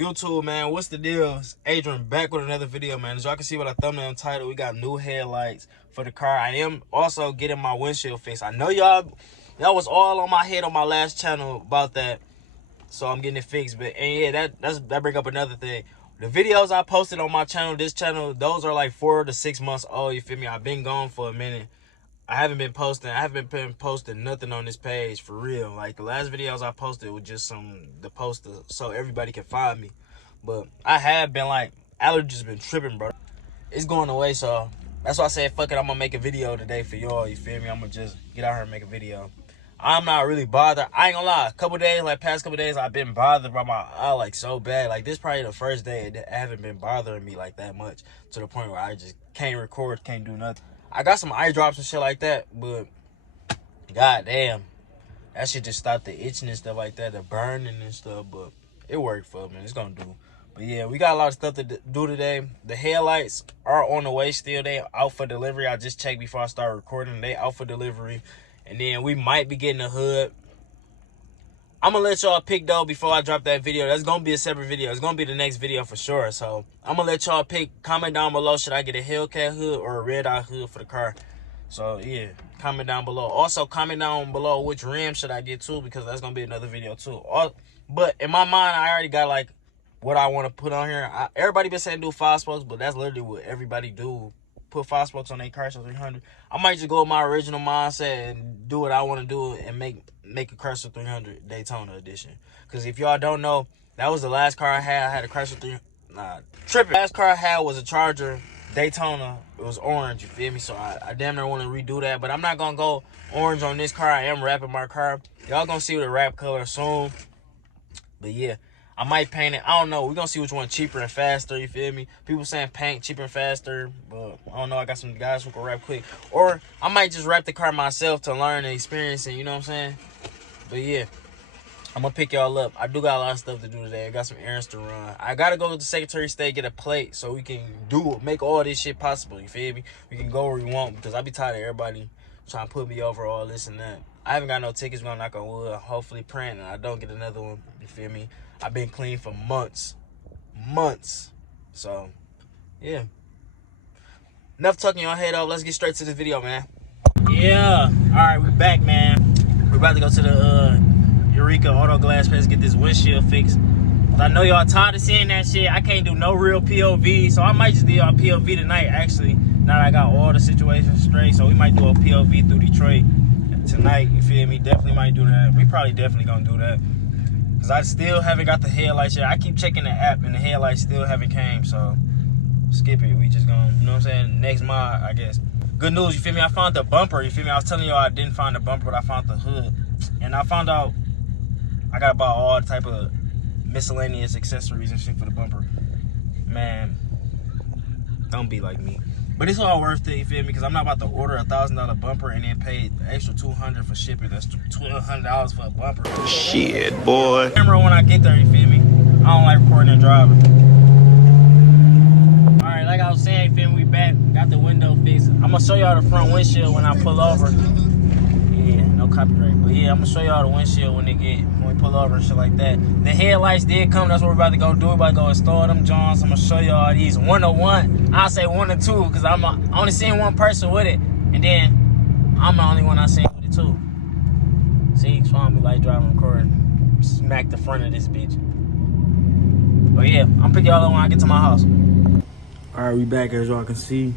YouTube, man, what's the deal? It's Adrian back with another video, man. As y'all can see by the thumbnail and title, we got new headlights for the car. I am also getting my windshield fixed. I know y'all was all on my head on my last channel about that, so I'm getting it fixed. But and yeah, that bring up another thing. The videos I posted on my channel, this channel, those are like 4 to 6 months old. You feel me? I've been gone for a minute. I haven't been posting nothing on this page for real. Like the last videos I posted was just the poster so everybody can find me. But I have been like, allergies been tripping, bro. It's going away, so that's why I said fuck it, I'm gonna make a video today for y'all, you feel me? I'm gonna just get out here and make a video. I'm not really bothered. I ain't gonna lie, past couple days I've been bothered by my eye like so bad. Like this probably the first day it haven't been bothering me like that much to the point where I just can't record, can't do nothing. I got some eye drops and shit like that, but god damn, that shit just stopped the itching and stuff like that, the burning and stuff. But it worked for me. It's gonna do. But yeah, we got a lot of stuff to do today. The headlights are on the way still. They out for delivery. I just checked before I started recording. They out for delivery, and then we might be getting a hood. I'm gonna let y'all pick though before I drop that video. That's gonna be a separate video. It's gonna be the next video for sure. So I'm gonna let y'all pick. Comment down below, should I get a Hellcat hood or a red eye hood for the car? So yeah, comment down below. Also comment down below which rim should I get too, because that's gonna be another video too. But in my mind, I already got like what I want to put on here. Everybody been saying do 5 spokes, but that's literally what everybody do. Put 5 spokes on their Chrysler 300. I might just go with my original mindset and do what I want to do and make a Chrysler 300 Daytona edition. Because if y'all don't know, that was the last car I had. I had a Chrysler 300. Tripping. Last car I had was a Charger Daytona. It was orange, you feel me? So I damn near want to redo that. But I'm not going to go orange on this car. I am wrapping my car. Y'all going to see the wrap color soon. But yeah, I might paint it. I don't know. We're going to see which one cheaper and faster, you feel me? People saying paint cheaper and faster, but I don't know. I got some guys who can wrap quick. Or I might just wrap the car myself to learn and experience it, you know what I'm saying? But yeah, I'm going to pick y'all up. I do got a lot of stuff to do today. I got some errands to run. I got to go to the Secretary of State, get a plate so we can make all this shit possible, you feel me? We can go where we want, because I be tired of everybody trying to put me over all this and that. I haven't got no tickets. We're going to knock on wood. Hopefully praying and I don't get another one, you feel me? I've been clean for months. So, yeah. Enough tucking your head off. Let's get straight to this video, man. Yeah. All right, we back, man. We're about to go to the Eureka Auto Glass Place, get this windshield fixed. I know y'all tired of seeing that shit. I can't do no real POV, so I might just do y'all POV tonight, actually. Now that I got all the situations straight, so we might do a POV through Detroit tonight, you feel me? Definitely might do that. We probably definitely gonna do that. Because I still haven't got the headlights yet. I keep checking the app and the headlights still haven't came, so skip it. We just gonna, you know what I'm saying? Next month, I guess. Good news, you feel me? I found the bumper, you feel me? I was telling y'all I didn't find the bumper, but I found the hood. And I found out I gotta buy all type of miscellaneous accessories and shit for the bumper. Man, don't be like me. But it's all worth it, you feel me? Because I'm not about to order a $1,000 bumper and then pay the extra $200 for shipping. That's $1,200 for a bumper. Shit, boy. Camera when I get there, you feel me? I don't like recording and driving. All right, like I was saying, you feel me? We back. Got the window fixed. I'm gonna show y'all the front windshield when I pull over. Yeah, no copyright. But yeah, I'm gonna show y'all the windshield when we pull over and shit like that. The headlights did come. That's what we're about to go do. We're about to go install them Johns. I'm gonna show y'all these 101. I'll say 1 or 2 because I'm only seeing one person with it, and then I'm the only one I seen with it too. See, it's why I be like driving, recording, smack the front of this bitch. But yeah, I'm pick y'all up when I get to my house. All right, we back. As y'all can see,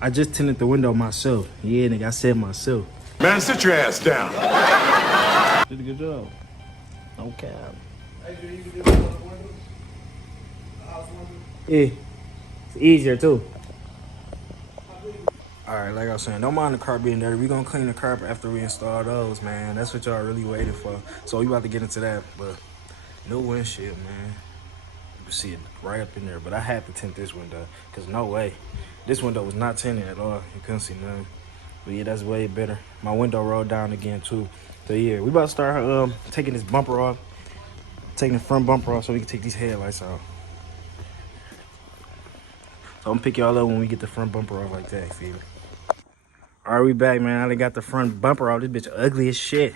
I just tinted the window myself. Yeah, nigga, I said myself. Man, sit your ass down. Did a good job. No cap. Yeah, it's easier too. All right, like I was saying, don't mind the car being dirty. We're gonna clean the car after we install those, man. That's what y'all really waiting for. So we about to get into that, but new windshield, man. You can see it right up in there, but I had to tint this window because no way. This window was not tinted at all. You couldn't see nothing. But yeah, that's way better. My window rolled down again too. So yeah, we about to start taking this bumper off, taking the front bumper off so we can take these headlights out. So I'm gonna pick y'all up when we get the front bumper off like that, feel me? All right, we back, man. I done got the front bumper off. This bitch ugly as shit.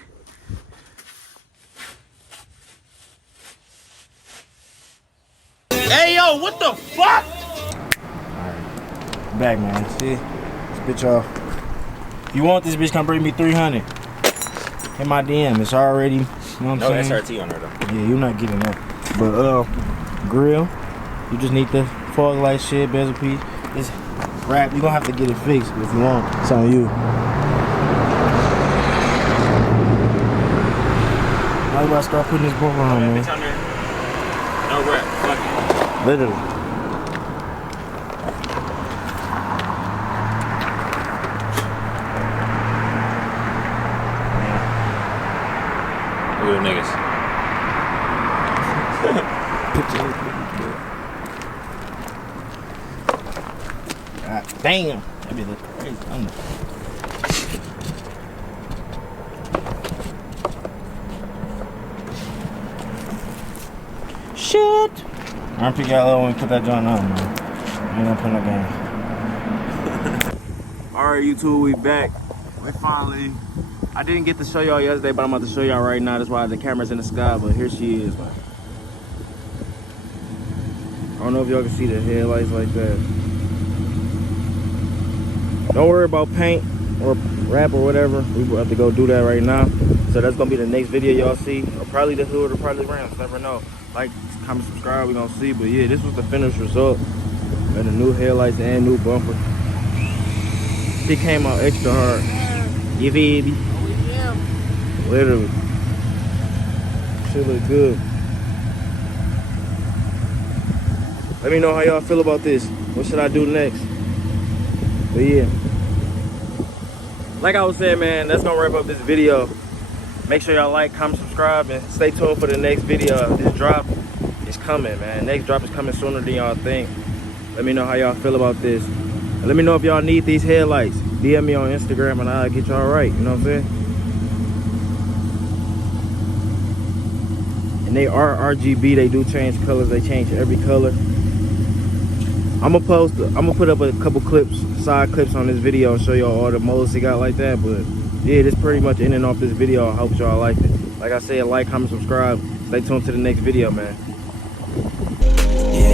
Hey, yo, what the fuck? Alright, back, man. See? This bitch off. If you want this bitch, come bring me 300. In my DM, it's already, you know what I'm saying? No SRT on her, though. Yeah, you're not getting that. But, grill, you just need the fog light shit, bezel piece. This wrap, you're gonna have to get it fixed if you want. It's on you. How do I start putting this bumper on, man? Bitch on there. No wrap. Fuck it. Literally. Look at them niggas. God damn. That be looking crazy. I know. Shit. I'm picking out when we put that joint on, man. I ain't gonna put no game. Alright, YouTube, we back. We finally. I didn't get to show y'all yesterday, but I'm about to show y'all right now. That's why the camera's in the sky, but here she is. Like, I don't know if y'all can see the headlights like that. Don't worry about paint or wrap or whatever. We have to go do that right now. So that's gonna be the next video y'all see. Or probably the hood or probably the rims. Never know. Like, comment, subscribe. We gonna see. But yeah, this was the finished result. And the new headlights and new bumper. It came out extra hard. You feel me? Literally. Shit look good. Let me know how y'all feel about this. What should I do next? But yeah. Like I was saying, man, that's gonna wrap up this video. Make sure y'all like, comment, subscribe, and stay tuned for the next video. This drop is coming, man. Next drop is coming sooner than y'all think. Let me know how y'all feel about this. And let me know if y'all need these headlights. DM me on Instagram and I'll get y'all right. You know what I'm saying? And they are RGB. They do change colors. They change every color. I'm gonna put up a couple clips, side clips on this video and show y'all all the modes they got like that. But yeah, this pretty much in and off this video. I hope y'all liked it. Like I said, like, comment, subscribe. Stay tuned to the next video, man. Yeah.